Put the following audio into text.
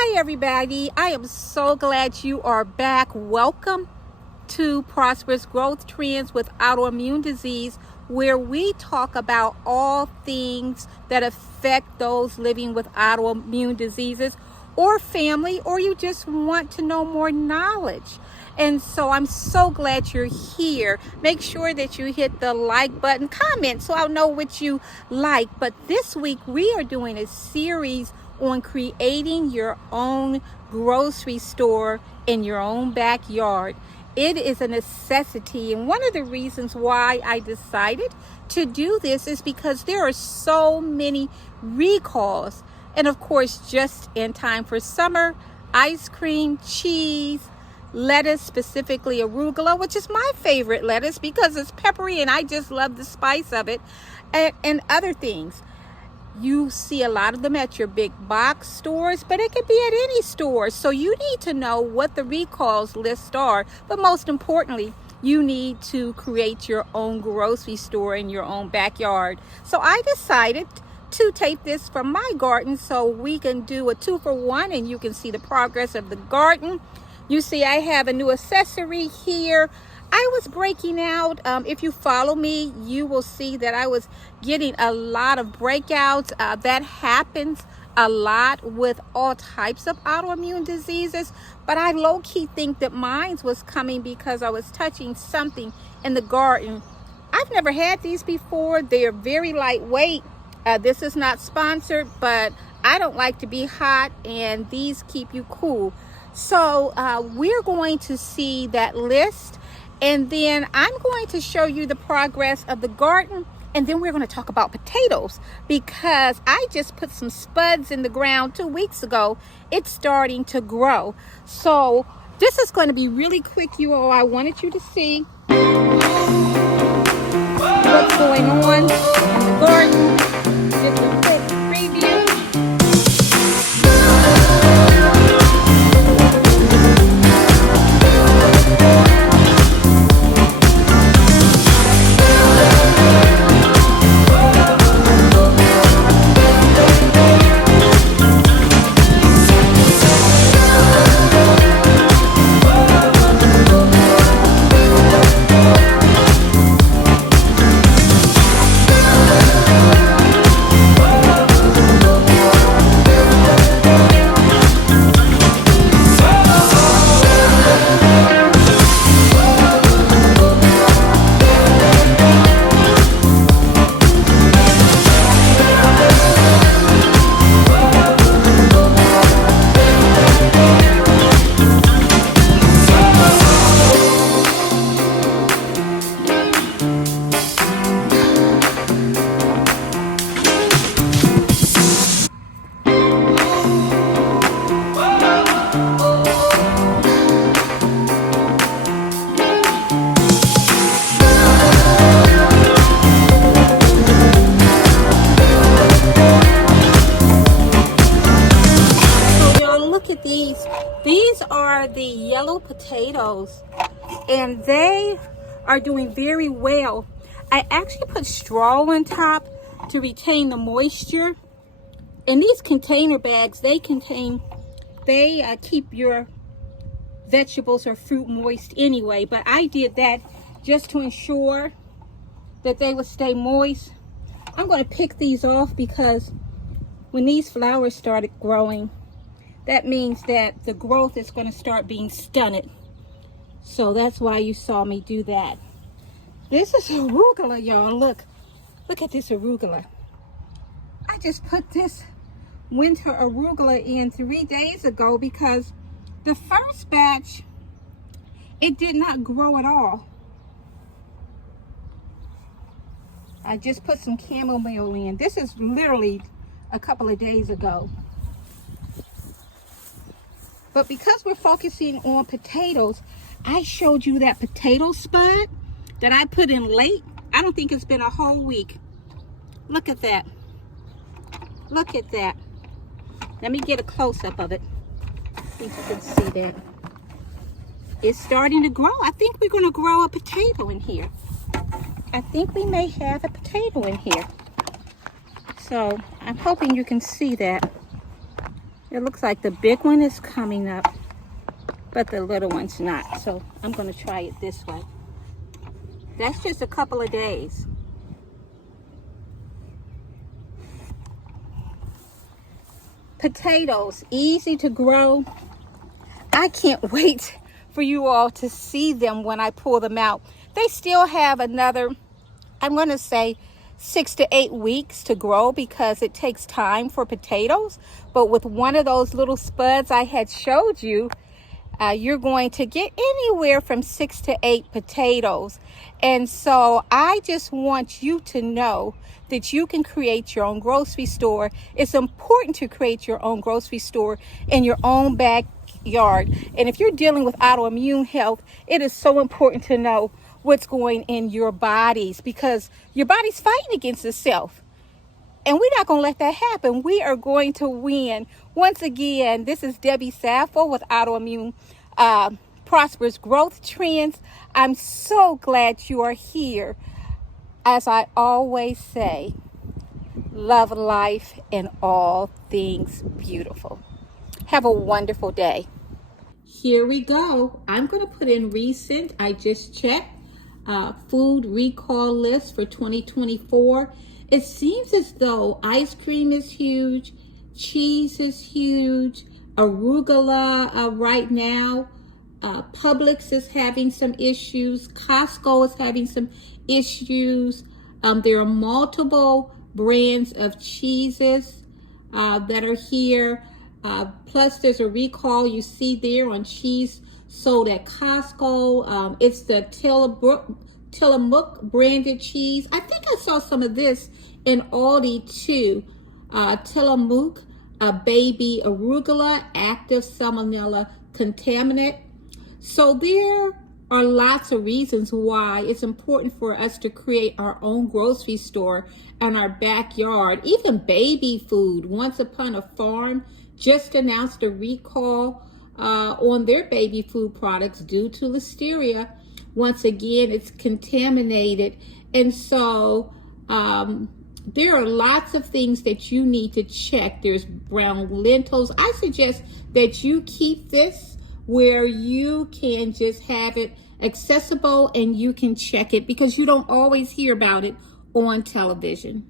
Hi everybody, I am so glad you are back. Welcome to Prosperous Growth Trends with Autoimmune Disease, where we talk about all things that affect those living with autoimmune diseases or family, or you just want to know more knowledge. And so I'm so glad you're here. Make sure that you hit the like button, comment so I'll know what you like. But this week we are doing a series on creating your own grocery store in your own backyard. It is a necessity, and one of the reasons why I decided to do this is because there are so many recalls, and of course just in time for summer, ice cream, cheese, lettuce, specifically arugula, which is my favorite lettuce because it's peppery and I just love the spice of it, and other things. You see a lot of them at your big box stores, but it could be at any store. So you need to know what the recalls list are. But most importantly, you need to create your own grocery store in your own backyard. So I decided to take this from my garden so we can do a 2-for-1 and you can see the progress of the garden. You see I have a new accessory here. I was breaking out. If you follow me, you will see that I was getting a lot of breakouts. That happens a lot with all types of autoimmune diseases, but I low-key think that mine was coming because I was touching something in the garden. I've never had these before. They're very lightweight. This is not sponsored, but I don't like to be hot, and these keep you cool. So we're going to see that list. And then I'm going to show you the progress of the garden. And then we're going to talk about potatoes because I just put some spuds in the ground 2 weeks ago. It's starting to grow. So this is going to be really quick, you all. I wanted you to see what's going on in the garden. Just a quick preview. These are the yellow potatoes, and they are doing very well. I actually put straw on top to retain the moisture. And these container bags, they keep your vegetables or fruit moist anyway. But I did that just to ensure that they would stay moist. I'm going to pick these off because when these flowers started growing, that means that the growth is going to start being stunted. So that's why you saw me do that. This is arugula, y'all. Look at this arugula. I just put this winter arugula in 3 days ago because the first batch, it did not grow at all. I just put some chamomile in. This is literally a couple of days ago. But because we're focusing on potatoes, I showed you that potato spud that I put in late. I don't think it's been a whole week. Look at that. Look at that. Let me get a close-up of it. I think you can see that. It's starting to grow. I think we're going to grow a potato in here. I think we may have a potato in here. So I'm hoping you can see that. It looks like the big one is coming up, but the little one's not. So I'm going to try it this way. That's just a couple of days. Potatoes, easy to grow. I can't wait for you all to see them when I pull them out. They still have another, I'm going to say 6 to 8 weeks to grow because it takes time for potatoes. But with one of those little spuds I had showed you, you're going to get anywhere from 6 to 8 potatoes. And so I just want you to know that you can create your own grocery store. It's important to create your own grocery store in your own backyard. And if you're dealing with autoimmune health, it is so important to know what's going in your bodies, because your body's fighting against itself. And we're not going to let that happen. We are going to win. Once again, this is Debbie Saffo with Autoimmune Prosperous Growth Trends. I'm so glad you are here. As I always say, love life and all things beautiful. Have a wonderful day. Here we go. I'm going to put in recent. I just checked food recall list for 2024. It seems as though ice cream is huge, cheese is huge, arugula right now. Publix is having some issues. Costco is having some issues. There are multiple brands of cheeses that are here. Plus, there's a recall you see there on cheese sold at Costco. It's the Tillamook branded cheese. I think I saw some of this in Aldi too. Tillamook, baby arugula, active salmonella contaminant. So there are lots of reasons why it's important for us to create our own grocery store in our backyard. Even baby food. Once Upon a Farm just announced a recall on their baby food products due to listeria. Once again, it's contaminated. And so there are lots of things that you need to check. There's brown lentils. I suggest that you keep this where you can just have it accessible and you can check it, because you don't always hear about it on television.